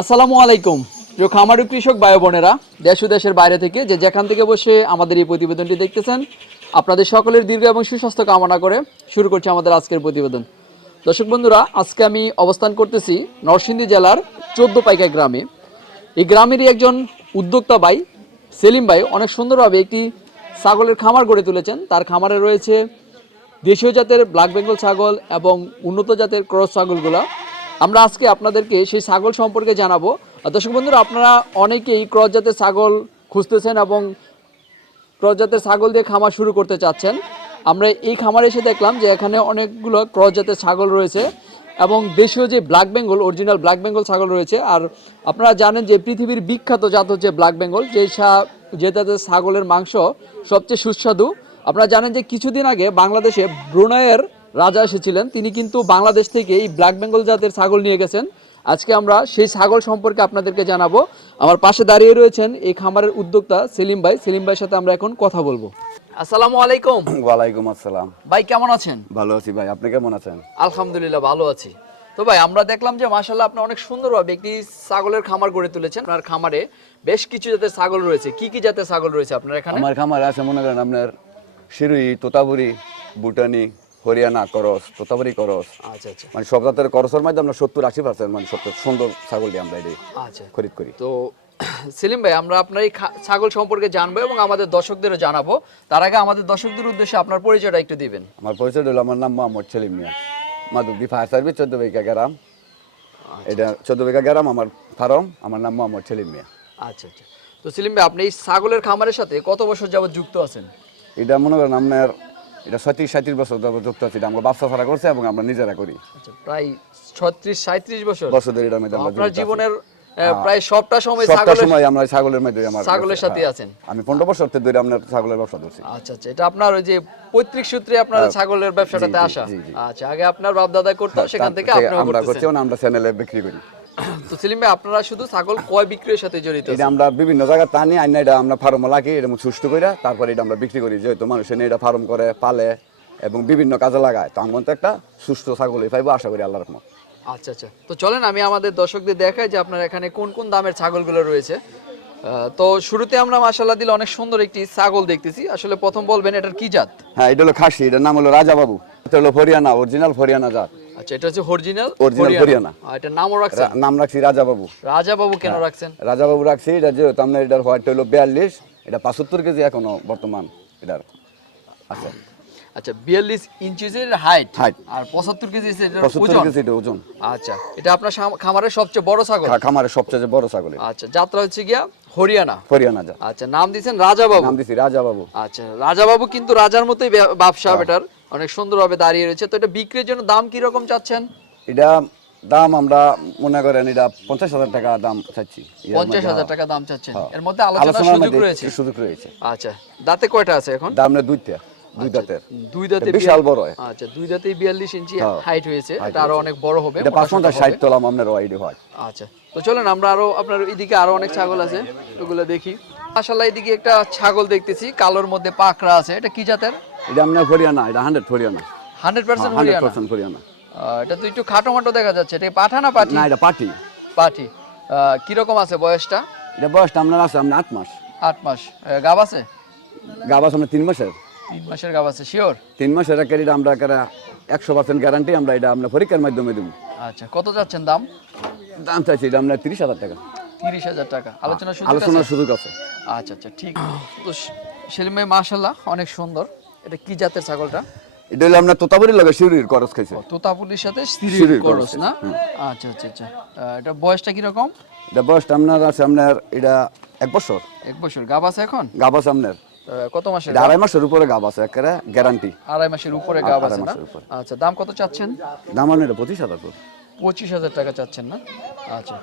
আসসালামু আলাইকুম। প্রিয় খামারি কৃষক ভাই বোনেরা, দেশ ও দেশের বাইরে থেকে যে যেখান থেকে বসে আমাদের এই প্রতিবেদনটি দেখতেছেন, আপনাদের সকলের দীর্ঘ এবং সুস্বাস্থ্য কামনা করে শুরু করছি আমাদের আজকের প্রতিবেদন। দর্শক বন্ধুরা, আজকে আমি অবস্থান করতেছি নরসিংদী জেলার চোদ্দ পাইকা গ্রামে। এই গ্রামেরই একজন উদ্যোক্তা ভাই, সেলিম ভাই, অনেক সুন্দরভাবে একটি ছাগলের খামার গড়ে তুলেছেন। তার খামারে রয়েছে দেশীয় জাতের ব্ল্যাক বেঙ্গল ছাগল এবং উন্নত জাতের ক্রস ছাগলগুলা। আমরা আজকে আপনাদেরকে সেই ছাগল সম্পর্কে জানাব। দর্শক বন্ধুরা, আপনারা অনেকেই ক্রস জাতের ছাগল খুঁজতেছেন এবং ক্রস জাতের ছাগল দিয়ে খামার শুরু করতে চাচ্ছেন। আমরা এই খামারে এসে দেখলাম যে এখানে অনেকগুলো ক্রস জাতের ছাগল রয়েছে এবং দেশীয় যে black Bengal, original black Bengal ছাগল রয়েছে। আর আপনারা জানেন যে পৃথিবীর বিখ্যাত জাত হচ্ছে ব্ল্যাক বেঙ্গল, যে যে জাতের ছাগলের মাংস সবচেয়ে সুস্বাদু। আপনারা জানেন যে কিছুদিন আগে বাংলাদেশে ব্রুনাইয়ের রাজা এসেছিলেন। তিনি কিন্তু বাংলাদেশ থেকে এই ব্ল্যাক বেঙ্গল জাতের ছাগল নিয়ে গেছেন। আজকে আমরা সেই ছাগল সম্পর্কে আপনাদেরকে জানাব। আমার পাশে দাঁড়িয়ে রয়েছেন এই খামারের উদ্যোক্তা সেলিম ভাই। সেলিম ভাইয়ের সাথে আমরা এখন কথা বলব। আসসালামু আলাইকুম। ওয়ালাইকুম আসসালাম। ভাই কেমন আছেন? ভালো আছি ভাই। আপনি কেমন আছেন? আলহামদুলিল্লাহ ভালো আছি। তো ভাই আমরা দেখলাম যে মাশাল্লাহ আপনি অনেক সুন্দরভাবে একটি ছাগলের খামার গড়ে তুলেছেন। আপনার খামারে বেশ কিছু জাতের ছাগল রয়েছে। কি কি জাতের ছাগল রয়েছে আপনার এখানে? আমার খামার আছে মনে করেন আপনার শিরুই তোতাপুরি বুটানি হরিয়ানা করস তোতাপুরি করস। আচ্ছা আচ্ছা। মানে সব জাতের করসের মধ্যে আমরা সত্তর আশি পার্সেন্ট মানে সবচেয়ে সুন্দর ছাগলটি আমরা এটি আচ্ছা। খরিদ করি। তো সেলিম ভাই আমরা আপনার এই ছাগল সম্পর্কে জানব এবং আমাদের দর্শকদেরও জানাব। তার আগে আমাদের দর্শকদের উদ্দেশ্যে আপনার পরিচয়টা একটু দিবেন। আমার পরিচয় হলো আমার নাম মোহাম্মদ সেলিম মিয়া। মাধবদী ফায়ার সার্ভিস চোদ্দ বিঘা গ্রাম। এটা চোদ্দ বিঘা গ্রাম আমার ফার্ম আমার নাম মোহাম্মদ সেলিম মিয়া। আচ্ছা আচ্ছা। তো সেলিম ভাই আপনি এই ছাগলের খামারের সাথে কত বছর যাবত যুক্ত আছেন? এটা মনে করেন আপনার এটা ছত্রিশ সাঁত্রিশ বছর যুক্ত আছে। এটা আমরা ব্যবসা ছাড়া করছে এবং আমরা নিজেরা করি। আচ্ছা প্রায় ছত্রিশ সাঁত্রিশ বছর বছর ধরে এটার মধ্যে আমরা আপনার জীবনের প্রায় সবটা সময় ছাগলের সময় আমরা ছাগলের মধ্যে আমার ছাগলের সাথেই হ্যাঁ। আছেন। আমি পনেরো বছর থেকে ধরে আপনার ছাগলের ব্যবসা করছি। আচ্ছা আচ্ছা এটা আপনার ওই যে পৈতৃক সূত্রে আপনার ছাগলের ব্যবসাটাতে হ্যাঁ। আসা। আচ্ছা আগে আপনার বাপ দাদা করতো সেখান থেকে আমরা করছি আমরা চ্যানেলে বিক্রি করি। তো সেলিম ভাই আপনারা শুধু ছাগল কয় বিক্রির সাথে জড়িত এটা আমরা বিভিন্ন জায়গায় টানি আইনা এটা আমরা ফার্ম লাখি এটা সুষ্ঠু করে তারপরে এটা আমরা বিক্রি করি। যেহেতু মানুষ এনে এটা ফার্ম করে পালে এবং বিভিন্ন কাজে লাগায় তো আমার তো একটা সুস্থ ছাগলই পাইবো আশা করি আল্লাহ রহমত। আচ্ছা আচ্ছা। তো চলেন আমি আমাদের দর্শকদের দেখাই যে আপনার এখানে কোন কোন দামের ছাগলগুলো রয়েছে। তো শুরুতে আমরা মাশাল্লাহ দিলে অনেক সুন্দর একটি ছাগল দেখতেছি। আসলে প্রথম বলবেন এটার কি জাত? হ্যাঁ এটা হলো খাসি এটার নাম হলো রাজা বাবু এটা হলো হরিয়ানা অরিজিনাল হরিয়ানা জাত। আচ্ছা এটা হচ্ছে অরিজিনাল Original হরিয়ানা। এটার নামও রাখছেন? নাম রাখছি রাজা বাবু রাজা বাবু কেন হ্যাঁ। রাখছেন? রাজা বাবু রাখছি এটা যেহেতু আপনার এটার হোয়াইট হলো বিয়াল্লিশ এটা পাঁচাত্তর কেজি এখনও বর্তমান এটার আচ্ছা আচ্ছা বিয়াল্লিশ ইঞ্চিজের হাইট। আর পঁচাত্তর কেজি এটার পঁচাত্তর ওজন? কেজি এটা ওজন। আচ্ছা এটা আপনার খামারের সবচেয়ে বড় ছাগল? খামারের সবচেয়ে বড় ছাগল আচ্ছা যাত্রা হচ্ছে গিয়া হরিয়ানা? হরিয়ানা যা। আচ্ছা নাম দিয়েছেন রাজা বাবু নাম দিছি রাজা বাবু আচ্ছা রাজা বাবু কিন্তু রাজার মতোই ব্যবসা এটার অনেক সুন্দরভাবে দাঁড়িয়ে রয়েছে। তো এটা বিক্রির জন্য দাম কি রকম চাচ্ছেন? এটা দাম আমরা মনে করেন এটা পঞ্চাশ হাজার টাকা দাম চাচ্ছি। পঞ্চাশ হাজার হ্যাঁ। টাকা দাম চাচ্ছেন। এর মধ্যে আলোচনার সুযোগ রয়েছে? সুযোগ রয়েছে। আচ্ছা দাঁতে কয়টা আছে এখন? দাম না দুইটা দুই দাঁতের। দুই দাঁতে বিশাল বড় হয়। আচ্ছা দুই দাঁতে বিয়াল্লিশ ইঞ্চি হ্যাঁ। হাইট হয়েছে। এটা আরও অনেক বড় হবে এটা পাঁচ সোটা ষাট তোলাম আপনার ওয়াইডি হয়। আচ্ছা তো চলেন আমরা আরও আপনার এদিকে আরও অনেক ছাগল আছে ওগুলো দেখি। মাশাআল্লাহ এদিকে একটা ছাগল দেখতেছি কালোর মধ্যে পাকড়া আছে। এটা কি জাতের? এটা আপনার হরিয়ানা এটা hundred Haryana. Hundred percent Haryana. Percent Haryana. আহ, এটা তো একটু খাটো মাটো দেখা যাচ্ছে। এটা পাঠা না পাঠি? না এটা পাটি আহ, কীরকম আছে বয়সটা? এটা বয়সটা আপনার আছে আপনার আট মাস। আট মাস। গাব আছে? গাব আছে আমরা তিন মাসের। তিন মাসের গাব আছে শিওর তিন মাসের একটা আমরা একশো পার্সেন্ট গ্যারান্টি আমরা এটা আমরা পরীক্ষার মাধ্যমে দেবো। আচ্ছা কত যাচ্ছেন দাম? দাম চাইছি এটা আমরা তিরিশ হাজার টাকা। তিরিশ হাজার টাকা। আলোচনা আলোচনার সুযোগ আছে। আচ্ছা আচ্ছা ঠিক। তো সেলিম ভাই মাশাল্লাহ অনেক সুন্দর। এটা কি জাতের ছাগলটা? এটা হলো আপনার তোতাপুরি লাগে শিউরির খরচ খাইছে। তোতাপুলির সাথে সিরির করস, করস না? আচ্ছা আচ্ছা আচ্ছা। আহ, এটা বয়সটা কীরকম? এটা বয়সটা আপনার আছে আপনার এটা এক বছর। এক বছর। গাব আছে এখন? গাবাস আপনার। কত মাসের আড়াই মাসের উপরে গাব আছে একেবারে গ্যারান্টি আড়াই মাসের উপরে গাব আছে না? আচ্ছা দাম কত চাচ্ছেন? দাম আপনার পঁচিশ হাজার পঁচিশ হাজার টাকা চাচ্ছেন না? আচ্ছা।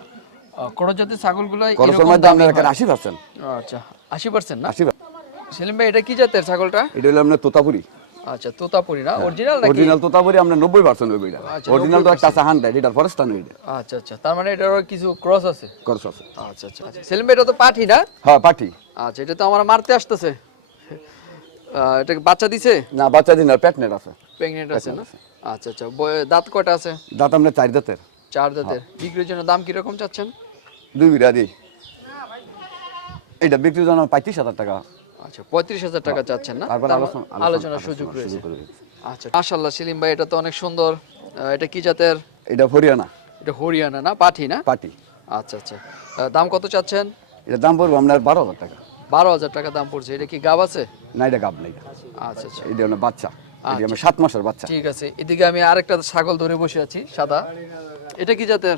জাতের ছাগলগুলো মধ্যে আপনার আশি পার্সেন্ট আচ্ছা আশি পার্সেন্ট না? আশি সেলিম ভাই এটা কি জাতের ছাগলটা? এটা হলো আপনার তোতাপুরি। আচ্ছা তোতাপুরি না? অরিজিনাল নাকি? অরিজিনাল তোতাপুরি আপনার নব্বই পার্সেন্ট হইবে এটা। আচ্ছা, অরিজিনাল তো একটা এটার ফরেস্টান এটা আচ্ছা আচ্ছা। তার মানে এটারও কিছু ক্রস আছে? খরচ আছে। আচ্ছা আচ্ছা আচ্ছা। সেলিম ভাই এটা তো পাঠি না? হ্যাঁ পাঠি। আচ্ছা এটা তো আমার মারতে আসতেছে। এটা বাচ্চা দিছে? না বাচ্চা দিন আর প্যাটনেট আছে। প্রেগনেন্ট আছে না? আচ্ছা আচ্ছা দাঁত কয়টা আছে? দাঁত আপনার চার দাঁতের। চার দাঁতের। বিক্রির জন্য দাম কীরকম চাচ্ছেন? দুই বিঘা দিই। এটা বিক্রির জন্য পঁয়ত্রিশ হাজার টাকা। আচ্ছা পঁয়ত্রিশ হাজার টাকা চাচ্ছেন না? আলোচনা মানে আলোচনার সুযোগ রয়েছে। আচ্ছা মাশাল্লাহ সেলিম ভাই এটা তো অনেক সুন্দর। এটা কি জাতের? এটা হরিয়ানা। এটা হরিয়ানা না পাঠি না? পাটি আচ্ছা আচ্ছা। দাম কত চাচ্ছেন? এটা দাম পড়বে আপনার বারো হাজার টাকা। বারো হাজার টাকা দাম পড়ছে। এটা কি গাব আছে? না এটা গাব না এটা। আচ্ছা আচ্ছা। এটা হলো বাচ্চা। এটা আমার সাত মাসের বাচ্চা? ঠিক আছে। এদিকে আমি আরেকটা ছাগল ধরে বসে আছি সাদা। এটা কি জাতের?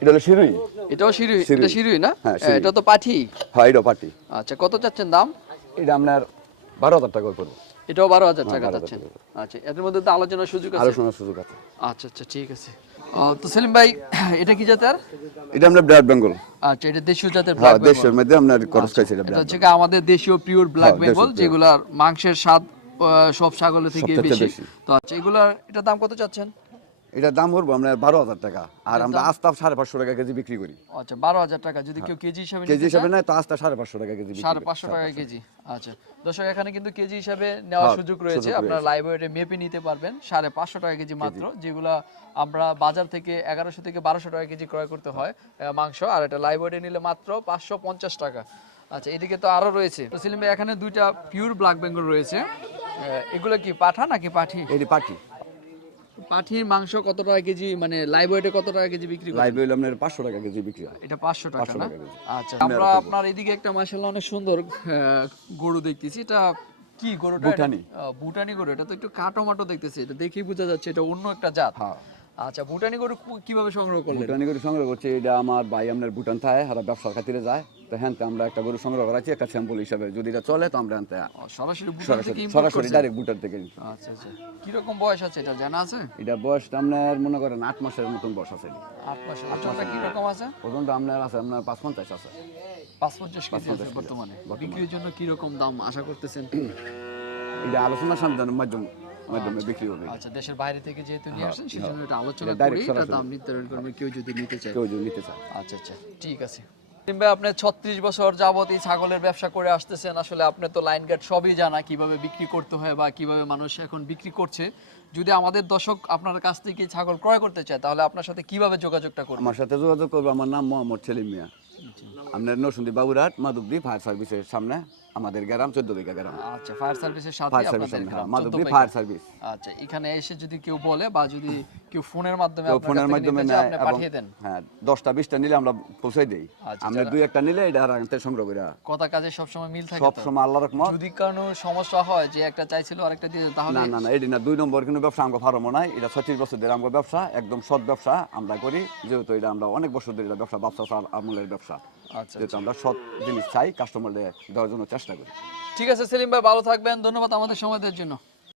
এটা হলো শিরুই এটাও শিরুই। এটা শিরুই না? হ্যাঁ, এটা তো পাঠি। হ্যাঁ এটা পাটি আচ্ছা কত চাচ্ছেন দাম? এটা আপনার বারো হাজার টাকা পড়বে। এটাও বারো হাজার টাকা 12,000 চাচ্ছেন। আচ্ছা এর মধ্যে তো আলোচনার সুযোগ আছে? আলোচনার সুযোগ আছে। আচ্ছা আচ্ছা ঠিক আছে। তো সেলিম ভাই এটা কি জাতের? এটা আমরা ব্লাড বেঙ্গল। আচ্ছা এটা দেশীয় জাতের ব্ল্যাক বেঙ্গল দেশীয় মধ্যে আপনার খরচ খাইছে এটা এটা হচ্ছে কি আমাদের দেশীয় পিওর ব্ল্যাক বেঙ্গল যেগুলার মাংসের স্বাদ সব ছাগলের থেকে বেশি। তো আচ্ছা এগুলার এটার দাম কত চাচ্ছেন? এটা দাম পড়ব আপনার বারো হাজার টাকা। আর আমরা আস্তা সাড়ে পাঁচশো টাকা কেজি বিক্রি করি। আচ্ছা বারো হাজার টাকা যদি কেউ কেজি হিসাবে কেজি হিসাবে নয় তো আস্তা সাড়ে পাঁচশো টাকা কেজি সাড়ে পাঁচশো টাকা কেজি আচ্ছা। দর্শক এখানে কিন্তু কেজি হিসাবে নেওয়ার হ্যাঁ, সুযোগ রয়েছে। সুযোগ আপনারা লাইভ ওয়েটে মেপে নিতে পারবেন সাড়ে পাঁচশো টাকা কেজি মাত্র যেগুলা আমরা বাজার থেকে এগারোশো থেকে বারোশো টাকা কেজি ক্রয় করতে হয়। মাংস আর এটা লাইভ ওয়েটে নিলে মাত্র পাঁচশো পঞ্চাশ টাকা। আচ্ছা এদিকে তো আরও রয়েছে। তো সেলিম ভাই, এখানে দুইটা পিওর ব্ল্যাক বেঙ্গল রয়েছে। এগুলো কি পাঠা নাকি পাঠি? এটি পাটি পাঠির মাংস কত টাকা কেজি? মানে লাইভ ওয়েটে কত টাকা কেজি বিক্রি লাইভ আপনার পাঁচশো টাকা কেজি বিক্রি হয়। এটা পাঁচশো টাকা না? আচ্ছা আমরা আপনার এদিকে একটা মাসাল্লাহ অনেক সুন্দর গরু দেখতেছি। এটা কি গরুটা? ভুটানি। ভুটানি গরু। এটা তো একটু কাটো মাটো দেখতেছি। এটা দেখেই বোঝা যাচ্ছে এটা অন্য একটা জাত। হ্যাঁ। আচ্ছা ভুটানি গরু কীভাবে সংগ্রহ করলেন? ভুটানি গরু সংগ্রহ করছে। এটা আমার ভাই আপনার ভুটান থাকে আর ব্যবসার খাতিরে যায়। তো হ্যাঁ আমরা একটা গরু সংগ্রহ করাচ্ছি একটা স্যাম্পল হিসাবে। যদি এটা চলে তো আমরা আনতে সরাসরি সরাসরি সরাসরি ডাইরেক্ট ভুটান থেকে আচ্ছা আচ্ছা। কীরকম বয়স আছে? এটা জানা আছে? এটা বয়স আপনার মনে করেন আট মাসের মতন বয়স আছে আট মাসের ওজনটা কীরকম আছে? ওজনটা আপনার আছে আপনার পাঁচ পঞ্চাশ আছে। পাঁচ পঞ্চাশ কেজি আছে বর্তমানে। বিক্রির জন্য কীরকম দাম আশা করতেছেন? এটা আলোচনা সমাধানের মাধ্যম মাধ্যমে বিক্রি হবে। আচ্ছা দেশের বাইরে থেকে যেহেতু নিয়ে আসেন সেজন্য এটা আলোচনা করেই এটা দাম নির্ধারণ করবে কেউ যদি নিতে চায়। কেউ যদি নিতে চায়। আচ্ছা আচ্ছা। ঠিক আছে। কিংবা আপনি ছত্রিশ বছর যাবত এই ছাগলের ব্যবসা করে আসতেছেন আসলে আপনি তো লাইন গার্ড সবই জানা কীভাবে বিক্রি করতে হয় বা কীভাবে মানুষ এখন বিক্রি করছে। যদি আমাদের দর্শক আপনার কাছ থেকে ছাগল ক্রয় করতে চায় তাহলে আপনার সাথে কীভাবে যোগাযোগটা করবে? আমার সাথে যোগাযোগ করবে। আমার নাম মোহাম্মদ সেলিম মিয়া আপনার নরসিংদী বাবুরহাট মাধবদী ফায়ার সার্ভিসের সামনে। আমাদের গ্রাম চোদ্দ বিঘা গ্রাম। আচ্ছা ফায়ার সার্ভিসের সাথে আপনাদের গ্রাম, মাধবদী ফায়ার সার্ভিস আচ্ছা এখানে এসে যদি কেউ বলে বা যদি কেউ ফোনের মাধ্যমে ফোনের মাধ্যমে নেয় আপনি এবং পাঠিয়ে দেন। হ্যাঁ দশটা বিশটা নিলে আমরা পৌঁছাই দিই। আচ্ছা, আমরা দুই একটা নিলে এটা আনতে সংগ্রহ করে। কথা কাজে সবসময় মিল থাকে সব সময় আল্লাহ রকমত যদি কারও সমস্যা হয় যে একটা চাইছিল আরেকটা দিয়ে তাহলে না না না এটি না দুই নম্বর কোনো ব্যবসা আমাকে ফার্মও নাই। এটা ছত্রিশ বছর ধরে আমার ব্যবসা একদম সৎ ব্যবসা আমরা করি। যেহেতু এটা আমরা অনেক বছর ধরে এটা ব্যবসা ব্যবসা আমলের ব্যবসা। যেহেতু আমরা সৎ জিনিস চাই কাস্টমারদের দেওয়ার জন্য চেষ্টা করি। ঠিক আছে সেলিম ভাই ভালো থাকবেন। ধন্যবাদ আমাদের সময় দেওয়ার জন্য।